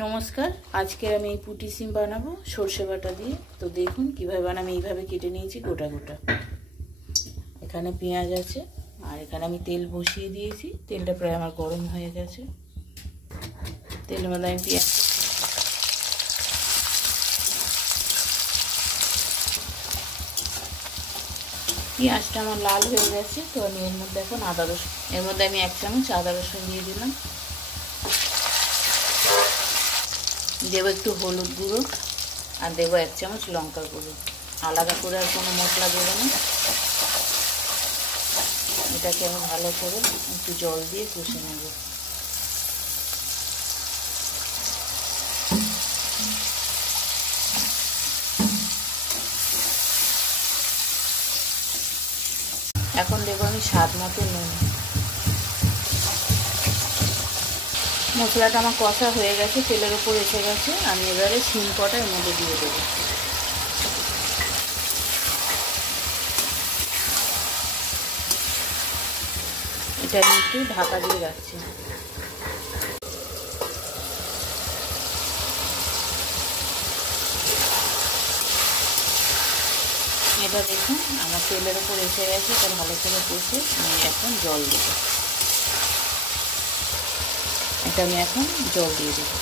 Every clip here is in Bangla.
নমস্কার, আজকে আমি এই পুঁটি সিম বানাবো সরষে বাটা দিয়ে। তো দেখুন কিভাবে বানাবো। এইভাবে কেটে নিয়েছি গোটা গোটা। এখানে পেঁয়াজ আছে আর এখানে আমি তেল বসিয়ে দিয়েছি। তেলটা প্রায় আমার গরম হয়ে গেছে। তেলের মধ্যে আমি পেঁয়াজটা আমার লাল হয়ে গেছে। তো আমি এর মধ্যে এখন আদা রসুন, এর মধ্যে আমি 1 চামচ আদা রসুন দিয়ে দিলাম। দেবো একটু হলুদ গুঁড়ো আর দেবো 1 চামচ লঙ্কা গুঁড়ো। আলাদা করে আর কোনো মশলা দেবো না। এটাকে আমি ভালো করে একটু জল দিয়ে কষে নেব। এখন দেবো আমি স্বাদ মতো নুন। মশলাটা আমার কষা হয়ে গেছে, তেলের উপর এসে গেছে। আমি এবারে সিম কটা এর মধ্যে দিয়ে দেবো। এটা আমি একটু ঢাকা দিয়ে রাখছি। এটা দেখুন আমার তেলের উপর এসে গেছে। এটা ভালো করে কষে আমি এখন জল দেবো। এটা আমি এখন জল দিয়ে দেবো।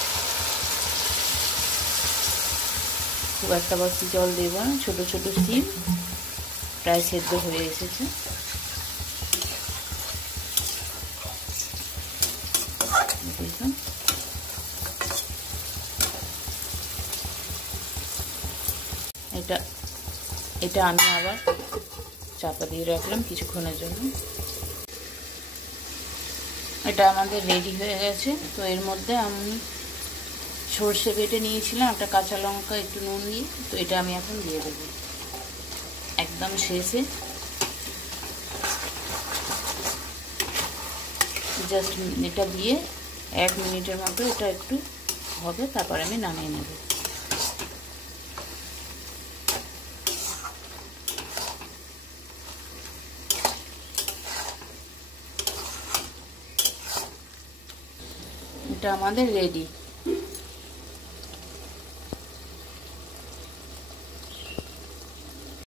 খুব একটা বেশি জল দেবো না। ছোটো ছোটো সিম প্রায় সেদ্ধ হয়ে এসেছে। দেখুন এটা আমি আবার চাপা দিয়ে রাখলাম কিছুক্ষণের জন্য। এটা আমাদের রেডি হয়ে গেছে। তো এর মধ্যে আমি সর্ষে বেটে নিয়েছিলাম, একটা কাঁচা লঙ্কা, একটু নুন দিয়ে। তো এটা আমি এখন দিয়ে দেবো একদম শেষে। জাস্ট এটা দিয়ে 1 মিনিটের মতো এটা একটু হবে, তারপর আমি নামিয়ে নেব। এটা আমাদের রেডি।